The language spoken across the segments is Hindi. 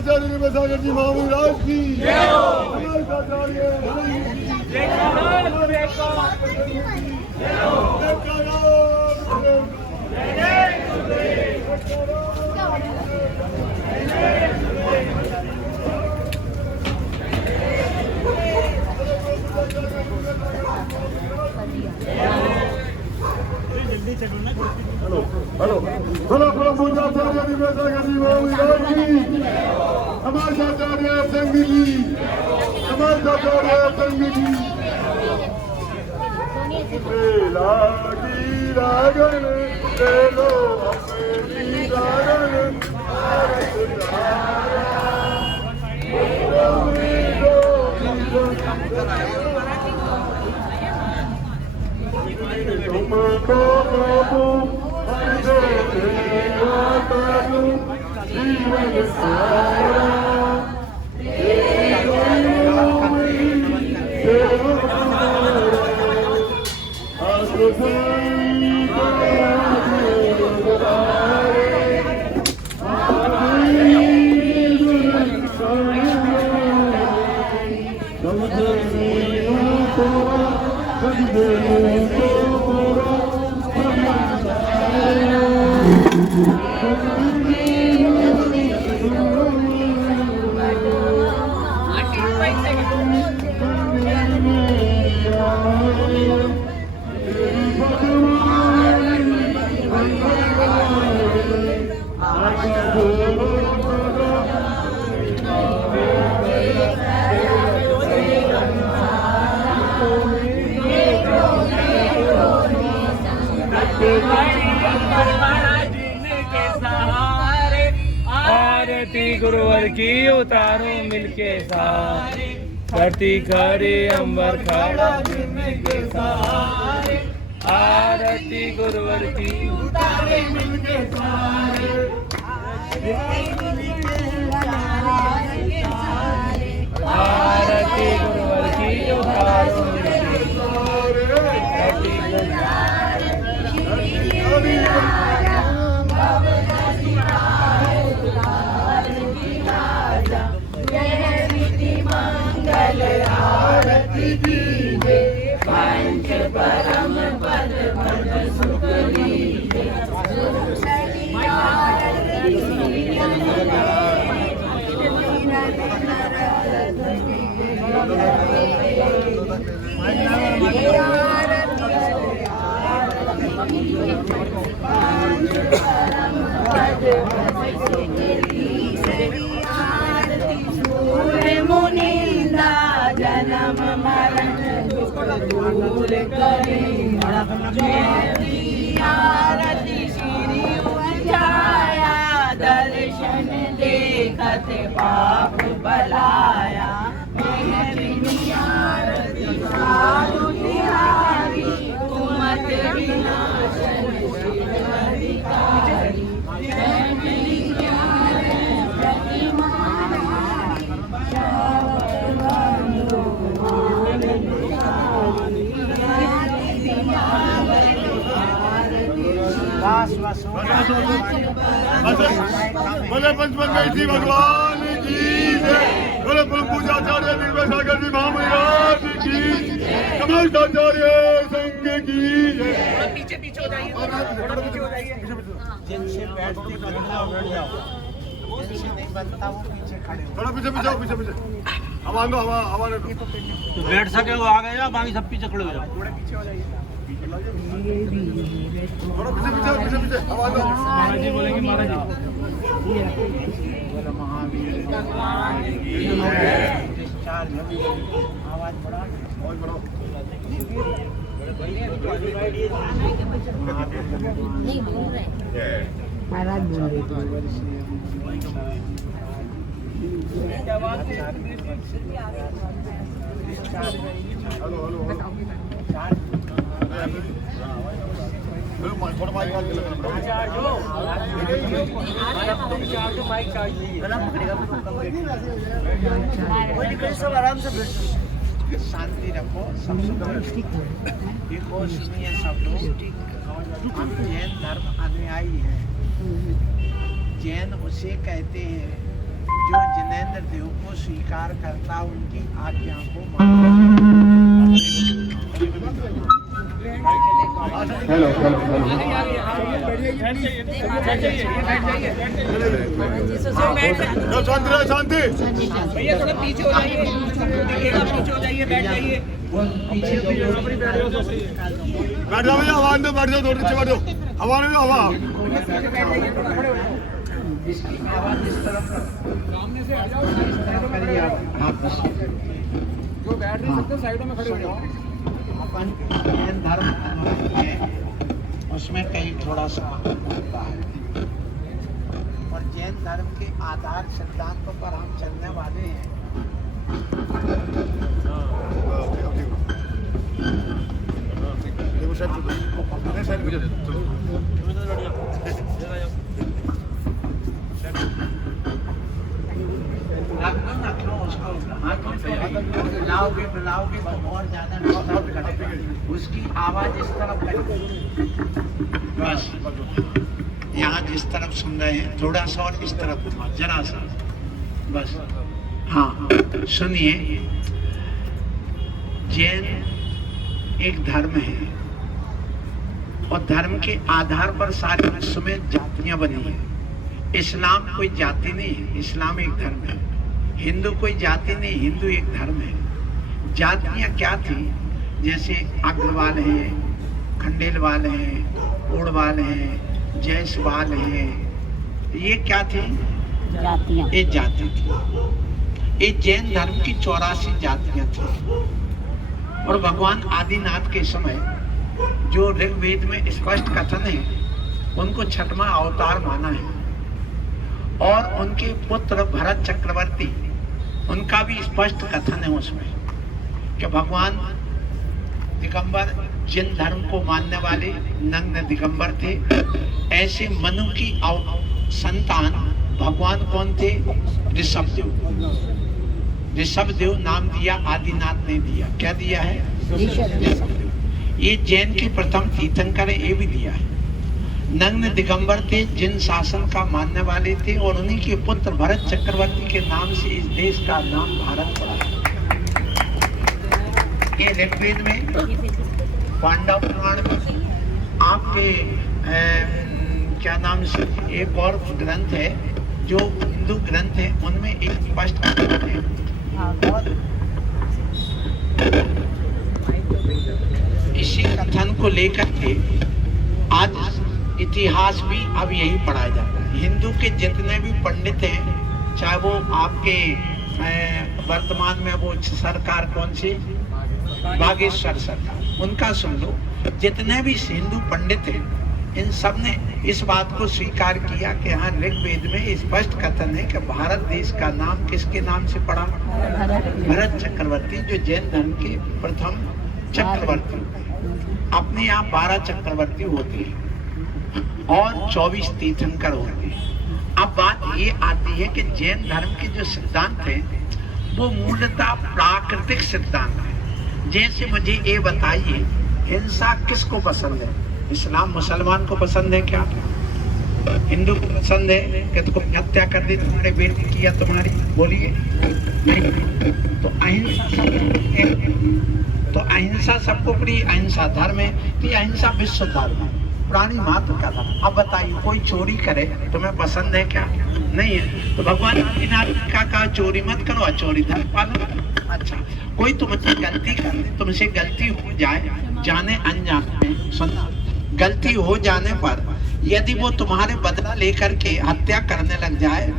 पूजाचार्य निम्बसागर जी महाराज की आचार्य हेलो हेलो हेलो हेलो पूजाचार्य निम्बसागर जी महाराज की हमारे आचार्य संघ जी हमारे आचार्य संघ जी लागी रागन ले लो अपनी रागन तुमको जीवन सारा आरती गुरुवर की उतारो मिलके सारे धरती करे अंबर खड़ा के सारे आरती गुरुवर की उतारे मिलके सारे आरती गुरुवर की उतारो मिलके आरती कीजे पंच परम पद पद सुख लीजे मुनिंदा जन्म मरण दुख दूर करे आरती श्री उजाया दर्शन देखत पाप बलाया आरती साधु तिहारी कुमत विनाशन अधिकारी बोले पंचमन गई भगवान की जय बोले पूजाचार्य निम्बसागर जी महाराज की कमल आचार्य संघ की जय पीछे पीछे हो जाइए थोड़ा पीछे हो जाइए जिनसे बैठते बैठ जाओ जिनसे नहीं बनता वो पीछे खड़े हो थोड़ा पीछे पीछे पीछे पीछे हवा दो हवा दो तो बैठ सके वो आ गए या बाकी सब पीछे खड़े हो जाओ थोड़ा पीछे हो जाइए थोड़ा पीछे पीछे पीछे पीछे हवा दो महाराज जी बोलेंगे महाराज जी आवाज बढ़ा और बढ़ाओ नहीं बोल रहे महाराज बोल रहे हेलो हेलो थोड़ा माइक आगे लगा सब आराम से बैठो शांति रखो सब देखो सुनिए सब लोग हम जैन धर्म अनुयायी है जैन उसे कहते हैं जो जिनेंद्र देव को स्वीकार करता उनकी आज्ञा को मानता। हेलो हेलो शांति रहे, शांति। भैया थोड़ा पीछे हो जाइए, पीछे हो जाइए, बैठ जाइए। बैठ जाओ भैया, हवा अंदर बैठ जाओ, थोड़ी नीचे बैठ जाओ, हवा नहीं हवा। जिसकी आवाज इस तरफ सामने से आ जाओ, इस तरफ करिए आप। जो बैठ नहीं सकते साइडों में खड़े हो जाओ। अपन जैन धर्म है, उसमें कई थोड़ा सा होता है, और जैन धर्म के आधार सिद्धांतों पर हम चलने वाले हैं। रखो उसको, बुलाओगे तो और ज्यादा उसकी आवाज इस तरफ करेगी। बस यहाँ जिस तरफ सुन रहे हैं थोड़ा सा और इस तरफ जरा सा, बस। हाँ सुनिए, जैन एक धर्म है और धर्म के आधार पर सारे विश्व में जातियां बनी है। इस्लाम कोई जाति नहीं है, इस्लाम एक धर्म है। हिंदू कोई जाति नहीं, हिंदू एक धर्म है। जातियां क्या थी? जैसे अग्रवाल हैं, खंडेलवाल हैं, उड़वाल हैं, जयसवाल हैं, ये क्या थी? जातियां। ये जाति थी। ये जैन धर्म की 84 जातियां थी। और भगवान आदिनाथ के समय जो ऋग्वेद में स्पष्ट कथन है, उनको छठवां अवतार माना है। और उनके पुत्र भरत चक्रवर्ती, उनका भी स्पष्ट कथन है उसमें कि भगवान दिगंबर, जिन धर्म को मानने वाले नग्न दिगंबर थे, ऐसे मनु की संतान भगवान कौन थे? ऋषभदेव। ऋषभदेव नाम दिया आदिनाथ ने दिया। क्या दिया है? ऋषभदेव। ये जैन के प्रथम तीर्थंकर है, ये भी दिया है। नग्न दिगंबर थे, जिन शासन का मानने वाले थे, और उन्हीं के पुत्र भरत चक्रवर्ती के नाम से इस देश का नाम भारत पड़ा। ये ऋग्वेद में, पांडव पुराण में, आपके क्या नाम से एक और ग्रंथ है जो हिंदू ग्रंथ है, उनमें एक स्पष्ट कथन है। और इसी कथन को लेकर के आज इतिहास भी अब यही पढ़ाया जाता है। हिंदू के जितने भी पंडित हैं, चाहे वो आपके वर्तमान में वो सरकार कौन सी, बागेश्वर सरकार, उनका सुन लो। जितने भी हिंदू पंडित हैं, इन सब ने इस बात को स्वीकार किया कि हाँ, ऋग्वेद में स्पष्ट कथन है कि भारत देश का नाम किसके नाम से पड़ा? भरत चक्रवर्ती, जो जैन धर्म के प्रथम चक्रवर्ती। अपने यहाँ 12 चक्रवर्ती होते हैं और 24 तीर्थंकर होते हैं। अब बात ये आती है कि जैन धर्म के जो सिद्धांत हैं, वो मूलतः प्राकृतिक सिद्धांत है। जैसे मुझे ये बताइए, हिंसा किसको पसंद है? इस्लाम मुसलमान को पसंद है क्या? हिंदू को पसंद है कि तुमको हत्या कर दी, तुम्हारे बेटे किया तुम्हारी? बोलिए नहीं। तो अहिंसा सबको प्रिय, अहिंसा धर्म है। तो अहिंसा विश्व धर्म है, प्राणी मात्र का धर्म। अब बताइए, कोई चोरी करे तुम्हें पसंद है क्या? नहीं है। तो भगवान ने कहा चोरी मत करो, चोरी धर्म पालन। अच्छा, कोई तुमसे गलती कर दे, तुमसे गलती हो जाए, जाने अनजाने में, सुनना, गलती हो जाने पर यदि वो तुम्हारे बदला लेकर के हत्या करने लग जाए,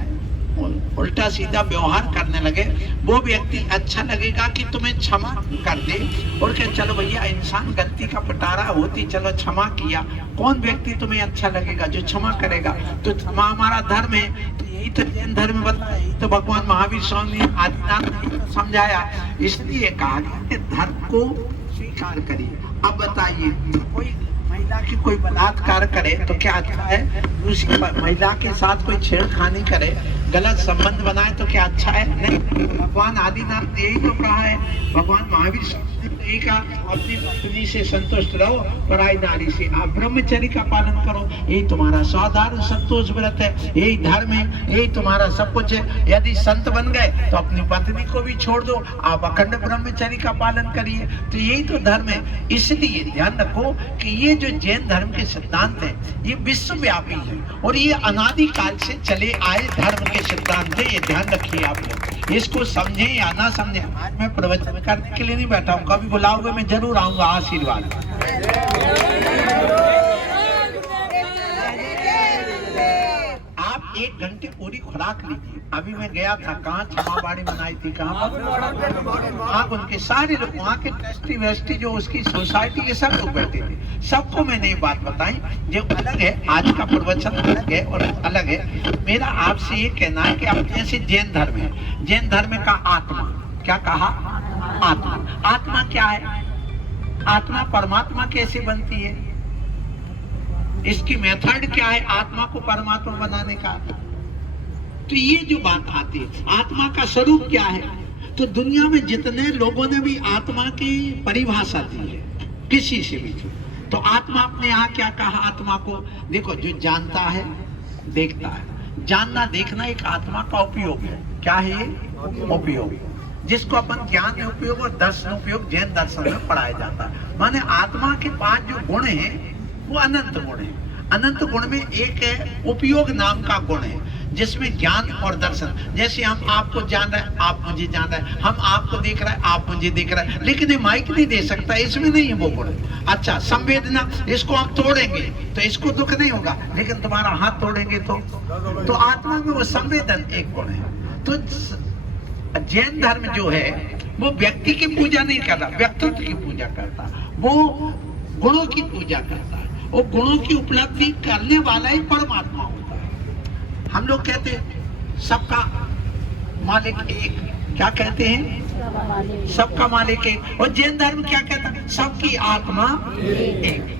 उल्टा सीधा व्यवहार करने लगे, वो व्यक्ति अच्छा लगेगा कि तुम्हें क्षमा कर दे और क्या चलो भैया इंसान गलती का पिटारा होती, चलो क्षमा किया? कौन व्यक्ति तुम्हें अच्छा लगेगा? जो क्षमा करेगा। तो क्षमा हमारा धर्म है। तो यही तो जैन धर्म में बताया, यही तो भगवान महावीर स्वामी ने आदिनाथ ने समझाया। इसलिए कहा कि धर्म को स्वीकार करिए। अब बताइए, कोई महिला की कोई बलात्कार करे तो क्या अच्छा है? दूसरी महिला के साथ कोई छेड़खानी करे, गलत संबंध बनाए तो क्या अच्छा है? नहीं। भगवान आदिनाथ ने यही तो कहा है, भगवान महावीर ने यही कहा, अपनी पत्नी से संतुष्ट रहो, पराई नारी से। आप ब्रह्मचर्य का पालन करो, यही तुम्हारा साधारण संतोष व्रत है, यही धर्म है, यही तुम्हारा सब कुछ है। यदि संत बन गए तो अपनी पत्नी को भी छोड़ दो, आप अखंड ब्रह्मचर्य का पालन करिए, तो यही तो धर्म है। इसलिए ध्यान रखो कि ये जो जैन धर्म के सिद्धांत है ये विश्वव्यापी है और ये अनादि काल से चले आए धर्म के सिद्धांत है। ये ध्यान रखिए आप लोग, इसको समझे या ना समझे। आज मैं प्रवचन करने के लिए नहीं बैठा हूँ, कभी बुलाओगे मैं जरूर आऊंगा। आशीर्वाद। आप 1 घंटे पूरी खुराक लीजिए। अभी मैं गया था, कहाँ क्षमाबाड़ी बनाई थी, कहाँ पर आप उनके सारे लोग वहाँ के ट्रस्टी वेस्टी जो उसकी सोसाइटी के सब लोग बैठे थे। सबको मैंने ये बात बताई जो अलग है, आज का प्रवचन अलग है और अलग है। मेरा आपसे ये कहना है कि अब जैसे जैन धर्म है, जैन धर्म का आत्मा क्या कहा? आत्मा। आत्मा क्या है? आत्मा परमात्मा कैसे बनती है? इसकी मेथड क्या है आत्मा को परमात्मा बनाने का? तो ये जो बात आती है, आत्मा का स्वरूप क्या है? तो दुनिया में जितने लोगों ने भी आत्मा की परिभाषा दी है, किसी से भी, तो आत्मा अपने यहाँ क्या कहा आत्मा को? देखो, जो जानता है देखता है। जानना देखना एक आत्मा का उपयोग है। क्या है ये? उपयोग, जिसको अपन ज्ञान में उपयोग और दर्शन उपयोग जैन दर्शन में पढ़ाया जाता है। माने आत्मा के 5 जो गुण हैं वो अनंत गुण है। अनंत गुण में एक है उपयोग नाम का गुण है, जिसमें ज्ञान और दर्शन। जैसे हम आपको जान रहे हैं, आप मुझे जान रहे हैं, हम आपको देख रहे हैं, आप मुझे देख रहे हैं, लेकिन ये माइक नहीं दे सकता, इसमें नहीं है वो गुण। अच्छा, संवेदना, इसको आप तोड़ेंगे तो इसको दुख नहीं होगा, लेकिन तुम्हारा हाथ तोड़ेंगे तो आत्मा में वो संवेदन एक गुण है। तो जैन धर्म जो है वो व्यक्ति की पूजा नहीं करता, व्यक्तित्व की पूजा करता, वो गुणों की पूजा करता है। वो गुणों की उपलब्धि करने वाला ही परमात्मा होता है। हम लोग कहते हैं सबका मालिक एक, क्या कहते हैं? सबका मालिक एक। और जैन धर्म क्या कहता है? सबकी आत्मा एक।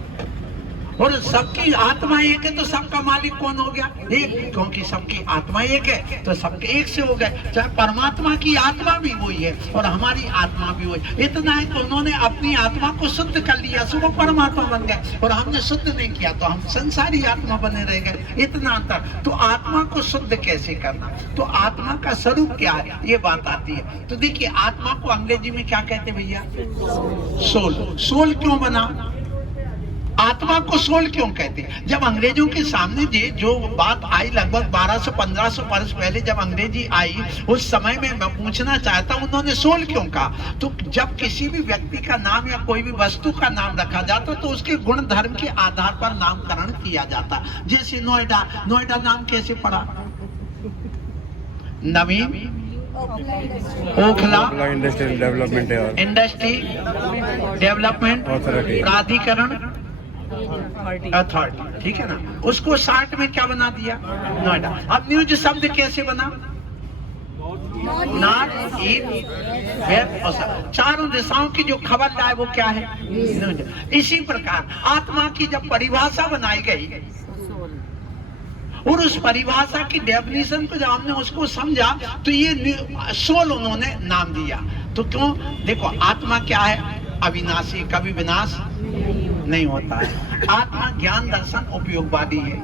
और सबकी आत्मा एक है तो सबका मालिक कौन हो गया? एक। क्योंकि सबकी आत्मा एक है तो सबके एक से हो गए। चाहे परमात्मा की आत्मा भी वही है और हमारी आत्मा भी वही। इतना है तो उन्होंने अपनी आत्मा को शुद्ध कर लिया, सो वो परमात्मा बन गए, और हमने शुद्ध नहीं किया तो हम संसारी आत्मा बने रह गए। इतना अंतर। तो आत्मा को शुद्ध कैसे करना? तो आत्मा का स्वरूप क्या है, ये बात आती है। तो देखिए, आत्मा को अंग्रेजी में क्या कहते भैया? सोल। सोल क्यों बना? आत्मा को सोल क्यों कहते हैं? जब अंग्रेजों के सामने जो बात आई, लगभग 1200-1500 वर्ष पहले जब अंग्रेजी आई, उस समय में मैं पूछना चाहता हूं उन्होंने सोल क्यों कहा? तो जब किसी भी व्यक्ति का नाम या कोई भी वस्तु का नाम रखा जाता तो उसके गुण धर्म के आधार पर नामकरण किया जाता। जैसे नोएडा, नोएडा नाम कैसे पड़ा? नवीन ओखला इंडस्ट्रियल डेवलपमेंट है, इंडस्ट्री डेवलपमेंट प्राधिकरण अथॉरिटी, ठीक है ना? उसको शॉर्ट में क्या बना दिया? नोएडा। अब न्यूज शब्द कैसे बना? नॉर्थ, ईस्ट, वेस्ट और साउथ, चारों दिशाओं की जो खबर लाए वो क्या है? न्यूज। इसी प्रकार आत्मा की जब परिभाषा बनाई गई और उस परिभाषा की डेफिनेशन को जब हमने उसको समझा तो ये सोल उन्होंने नाम दिया। तो क्यों? देखो, आत्मा क्या है? अविनाशी, कभी विनाश नहीं होता है। आत्मा ज्ञान दर्शन उपयोग वाली है।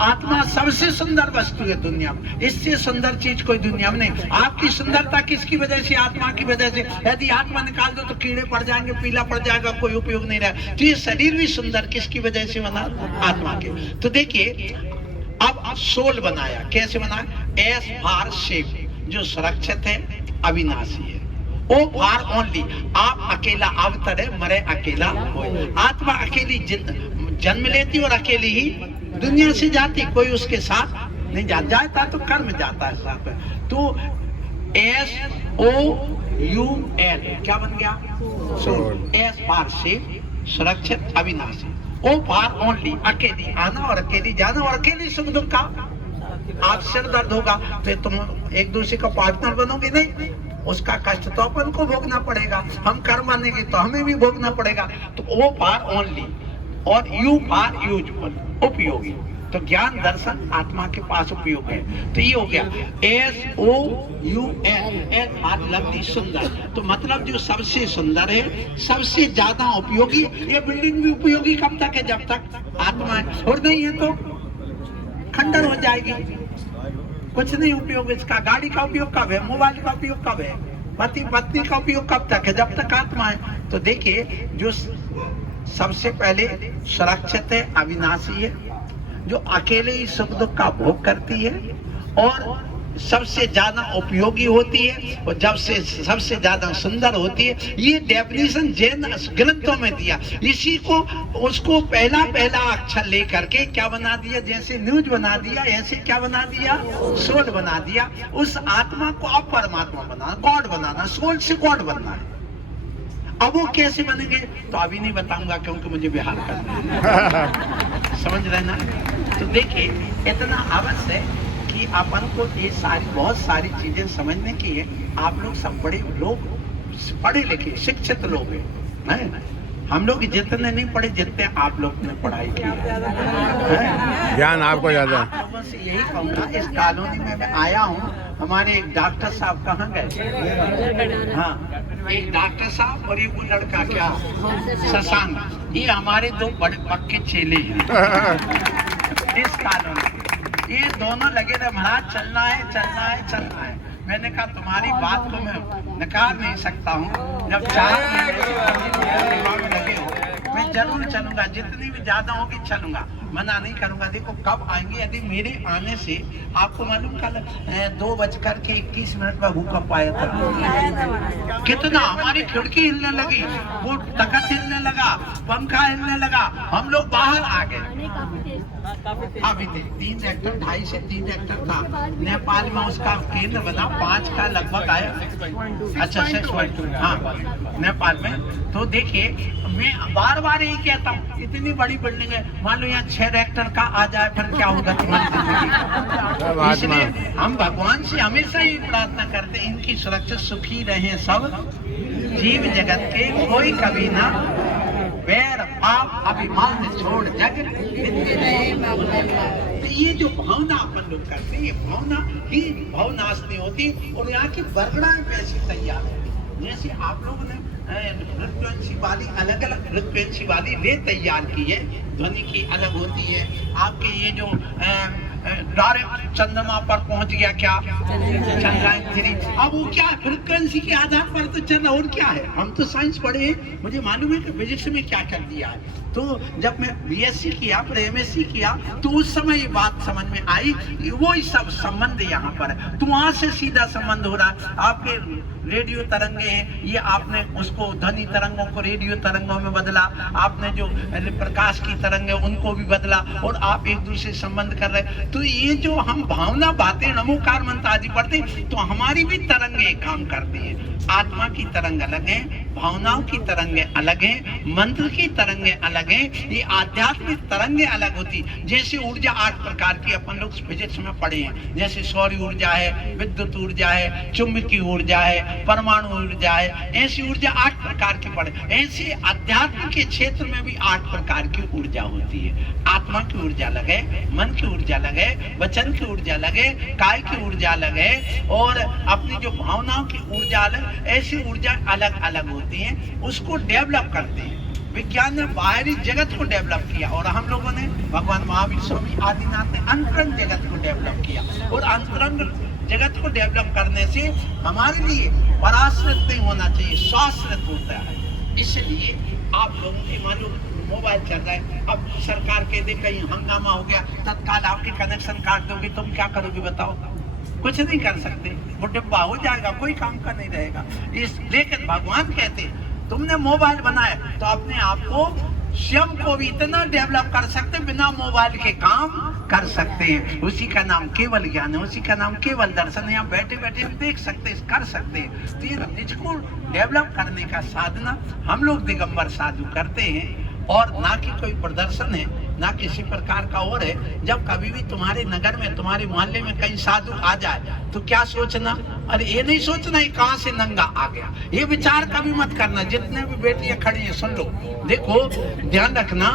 आत्मा सबसे सुंदर वस्तु है दुनिया में, इससे सुंदर चीज कोई दुनिया में नहीं। आपकी सुंदरता किसकी वजह से? आत्मा की वजह से। यदि आत्मा निकाल दो तो कीड़े पड़ जाएंगे, पीला पड़ जाएगा, कोई उपयोग नहीं रहा। तो ये शरीर भी सुंदर किसकी वजह से बना? आत्मा के। तो देखिए, अब सोल बनाया, कैसे बनाया? एस फॉर शेप, जो सुरक्षित है, अविनाशी है। ओ फॉर ओनली, आप अकेला अवतरे, मरे अकेला होए। आत्मा अकेली जन्म लेती और अकेली ही दुनिया से जाती, कोई उसके साथ नहीं जाता तो कर्म जाता है साथ में। तो SOUL क्या बन गया? सोल। एस फॉर शेप, सुरक्षित, अविनाशी। ओ फॉर ओनली, अकेली आना और अकेली जाना और अकेली सुख दुख का। आप सिर दर्द होगा तो तुम एक दूसरे का पार्टनर बनोगे नहीं, उसका कष्ट तो अपन को भोगना पड़ेगा। हम कर्म मानेंगे तो हमें भी भोगना पड़ेगा। तो ओ फॉर ओनली और यू फॉर यूजफुल, उपयोगी। तो ज्ञान दर्शन आत्मा के पास उपयोग है। तो ये हो गया SOUN लफ्ज़ी सुंदर। तो मतलब जो सबसे सुंदर है, सबसे ज्यादा उपयोगी। ये बिल्डिंग भी उपयोगी कब तक है? जब तक आत्मा है, और नहीं है तो खंडर हो जाएगी, कुछ नहीं उपयोग इसका। गाड़ी का उपयोग कब है? मोबाइल का उपयोग कब है? पति पत्नी का उपयोग कब तक है? जब तक आत्मा है। तो देखिए, जो सबसे पहले सुरक्षित है, अविनाशी है, जो अकेले ही सुख दुख का भोग करती है, और सबसे ज्यादा उपयोगी होती है, और जब से सबसे ज्यादा सुंदर होती है। ये डेफिनेशन जैन ग्रंथों में दिया। इसी को उसको पहला अक्षर लेकर के क्या बना दिया? जैसे न्यूज बना दिया, ऐसे क्या बना दिया? सोल बना दिया। उस आत्मा को अब परमात्मा बनाना, गॉड बनाना, सोल से गॉड बनना है। अब वो कैसे बनेंगे तो अभी नहीं बताऊंगा, क्योंकि मुझे बिहार करना है। समझ रहे ना? तो देखिए, इतना अवश्य है कि अपन को ये बहुत सारी चीजें समझने की है। आप लोग सब बड़े लोग, पढ़े लिखे शिक्षित लोग हैं। हम लोग जितने नहीं पढ़े जितने आप लोग ने पढ़ाई की है। ज्ञान आपको ज्यादा। आप लोगों से यही कहूँगा, इस कॉलोनी में मैं आया हूँ। हमारे एक डॉक्टर साहब कहाँ गए? हाँ, एक डॉक्टर साहब और एक वो लड़का क्या शशांक, ये हमारे दो बड़े पक्के चेले हैं इस कॉलोनी के। ये दोनों लगे रहे, महाराज चलना है चलना है चलना है। मैंने कहा तुम्हारी बात को मैं नकार नहीं सकता हूँ। जब 4 महीने लगे हो, मैं जरूर चलूंगा, जितनी भी ज्यादा होगी चलूंगा, मना नहीं करूंगा। देखो कब आएंगे, यदि मेरे आने से आपको मालूम, कल 2:21 में भूकंप आया था। कितना हमारी खिड़की हिलने लगी, वो तखत हिलने लगा, पंखा हिलने लगा, हम लोग बाहर आ गए। अभी 3 हेक्टर 2.5 से 3 हेक्टर था। नेपाल में उसका केंद्र बना, 5 का लगभग आया। अच्छा 6.2, हाँ नेपाल में। तो देखिए, मैं बार बार यही कहता हूँ, इतनी बड़ी बिल्डिंग है, मान लो यहाँ 6 हेक्टर का आ जाए, फिर क्या होगा तुम्हारी जिंदगी? इसलिए हम भगवान से हमेशा ही प्रार्थना करते, इनकी सुरक्षा, सुखी रहे सब जीव जगत के, कोई कभी ना वैर पाप अभिमान छोड़ जग। ये जो भावना अपन लोग करते हैं, ये भावना ही भावनाश नहीं होती। और यहाँ की वर्गणाएं वैसी तैयार है, जैसे आप लोगों ने फ्रिक्वेंसी वाली, अलग अलग फ्रिक्वेंसी वाली रे तैयार की है। ध्वनि की अलग होती है। आपके ये जो डायरेक्ट चंद्रमा पर पहुंच गया, क्या चंद्रयान 3, अब वो क्या फ्रिक्वेंसी के आधार पर तो चल रहा। और क्या है, हम तो साइंस पढ़े हैं, मुझे मालूम है कि फिजिक्स में क्या कर दिया है। तो जब मैं बीएससी किया, फिर एमएससी किया, तो उस समय ये बात समझ में आई, वो सब संबंध यहाँ पर है। तो वहां से सीधा संबंध हो रहा है। आपके रेडियो तरंगे हैं, ये आपने उसको ध्वनि तरंगों को रेडियो तरंगों में बदला, आपने जो प्रकाश की तरंगे उनको भी बदला, और आप एक दूसरे से संबंध कर रहे। तो ये जो हम भावना बातें, नमोकार मंत्र आदि पढ़ते, तो हमारी भी तरंगे काम करती है। आत्मा की तरंग अलग है, भावनाओं की तरंगे अलग है, मंत्र की तरंगे अलग है, ये आध्यात्मिक तरंगे अलग होती। जैसे ऊर्जा 8 प्रकार की अपन लोग फिजिक्स में पढ़े हैं, जैसे सौर ऊर्जा है, विद्युत ऊर्जा है, चुंबकीय ऊर्जा है, परमाणु ऊर्जा है, ऐसी ऊर्जा 8 प्रकार की पढ़े। ऐसे अध्यात्म के क्षेत्र में भी 8 प्रकार की ऊर्जा होती है। आत्मा की ऊर्जा अलग है, मन की ऊर्जा अलग है, वचन की ऊर्जा अलग है, काय की ऊर्जा अलग है, और अपनी जो भावनाओं की ऊर्जा अलग। ऐसी ऊर्जा अलग अलग होती हैं, उसको डेवलप करते हैं। विज्ञान ने बाहरी जगत को डेवलप किया, और हम लोगों ने, भगवान महावीर स्वामी आदिनाथ ने अंतरंग जगत को डेवलप किया। और अंतरंग जगत को डेवलप करने से हमारे लिए पराश्रित नहीं होना चाहिए, स्वाश्रित होता है। इसलिए आप लोगों के मालूम मोबाइल चल रहा है, अब सरकार कह दे कहीं हंगामा हो गया, तत्काल आपके कनेक्शन काट दोगे, तुम क्या करोगे बताओ? कुछ नहीं कर सकते, वो डिब्बा हो जाएगा, कोई काम का नहीं रहेगा। लेकिन भगवान कहते तुमने मोबाइल बनाया तो अपने आप को, स्वयं को भी इतना डेवलप कर सकते, बिना मोबाइल के काम कर सकते हैं। उसी का नाम केवल ज्ञान है, उसी का नाम केवल दर्शन है। यहाँ बैठे बैठे हम देख सकते हैं, कर सकते हैं। तो ये निज को डेवलप करने का साधना हम लोग दिगंबर साधु करते हैं, और ना कि कोई प्रदर्शन है, ना किसी प्रकार का और है। जब कभी भी तुम्हारे नगर में, तुम्हारे मोहल्ले में कहीं साधु आ जाए तो क्या सोचना, अरे ये नहीं सोचना ये कहाँ से नंगा आ गया, ये विचार कभी मत करना। जितने भी बेटियां खड़ी हैं सुन लो, देखो ध्यान रखना,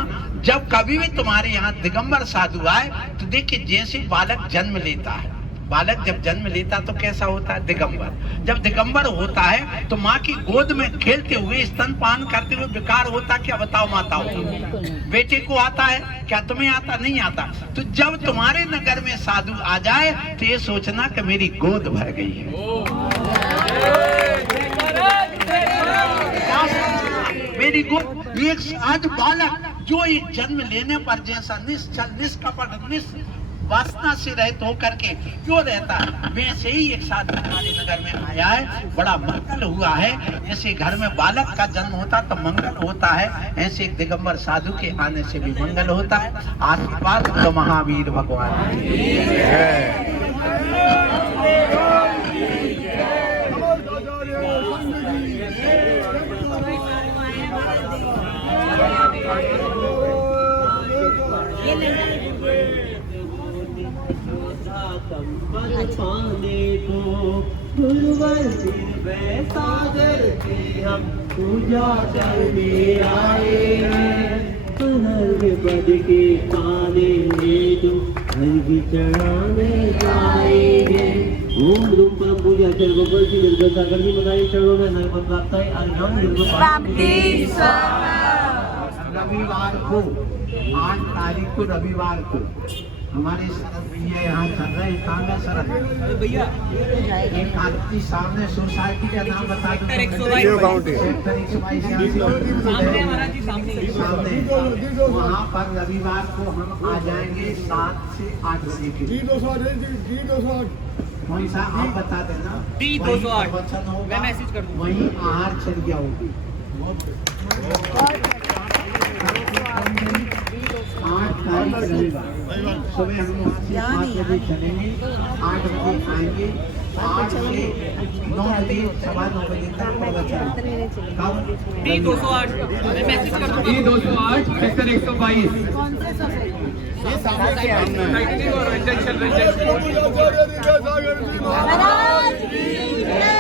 जब कभी भी तुम्हारे यहाँ दिगंबर साधु आए तो देखिए, जैसे बालक जन्म लेता है, बालक जब जन्म लेता तो कैसा होता है? दिगंबर। जब दिगंबर होता है तो माँ की गोद में खेलते हुए, स्तनपान करते हुए विकार होता क्या? बताओ माताओं। बेटे को आता है क्या? तुम्हें आता? नहीं आता। तो जब तुम्हारे नगर में साधु आ जाए तो ये सोचना कि मेरी गोद भर गई है। मेरी गोद। एक आज बालक जो एक जन्म लेने पर जैसा निश्चल, निष्कपट, वासना से रहित होकर के क्यों रहता है, वैसे ही एक साधु हमारे नगर में आया है, बड़ा मंगल हुआ है। जैसे घर में बालक का जन्म होता तो मंगल होता है, ऐसे एक दिगंबर साधु के आने से भी मंगल होता है। आशीर्वाद तो महावीर भगवान पाने को गुरुवर सागर के हम पूजा करने आए हैं, पद के पाने में जो हर चढ़ाने जाएंगे। ओम रूम परम पूजा चल गोपाल जी निर्गल सागर जी मनाई चढ़ो में नर्मद प्राप्त है अर्घम रविवार को, 8 तारीख को रविवार को हमारे शरद भैया यहाँ चल रहे हैं। कहाँ है शरद भैया? एक आरती सामने सोसाइटी का नाम बता दो। सामने वहाँ पर रविवार को हम आ जाएंगे 7 से 8 बजे के। कौन सा आप बता देना। D208 वचन होगा, मैं मैसेज कर दूँगा। वहीं आहार चर्या होगी। 8 तारीख रविवार सुबह हम वहाँ से 7 बजे चलेंगे, 8 बजे आएंगे, 8 से 9 बजे, 9:15 बजे तक प्रवचन। D208 मैं मैसेज कर दूंगा। D208 sector 122। ये सामने और रेजिडेंशियल महाराज की जय।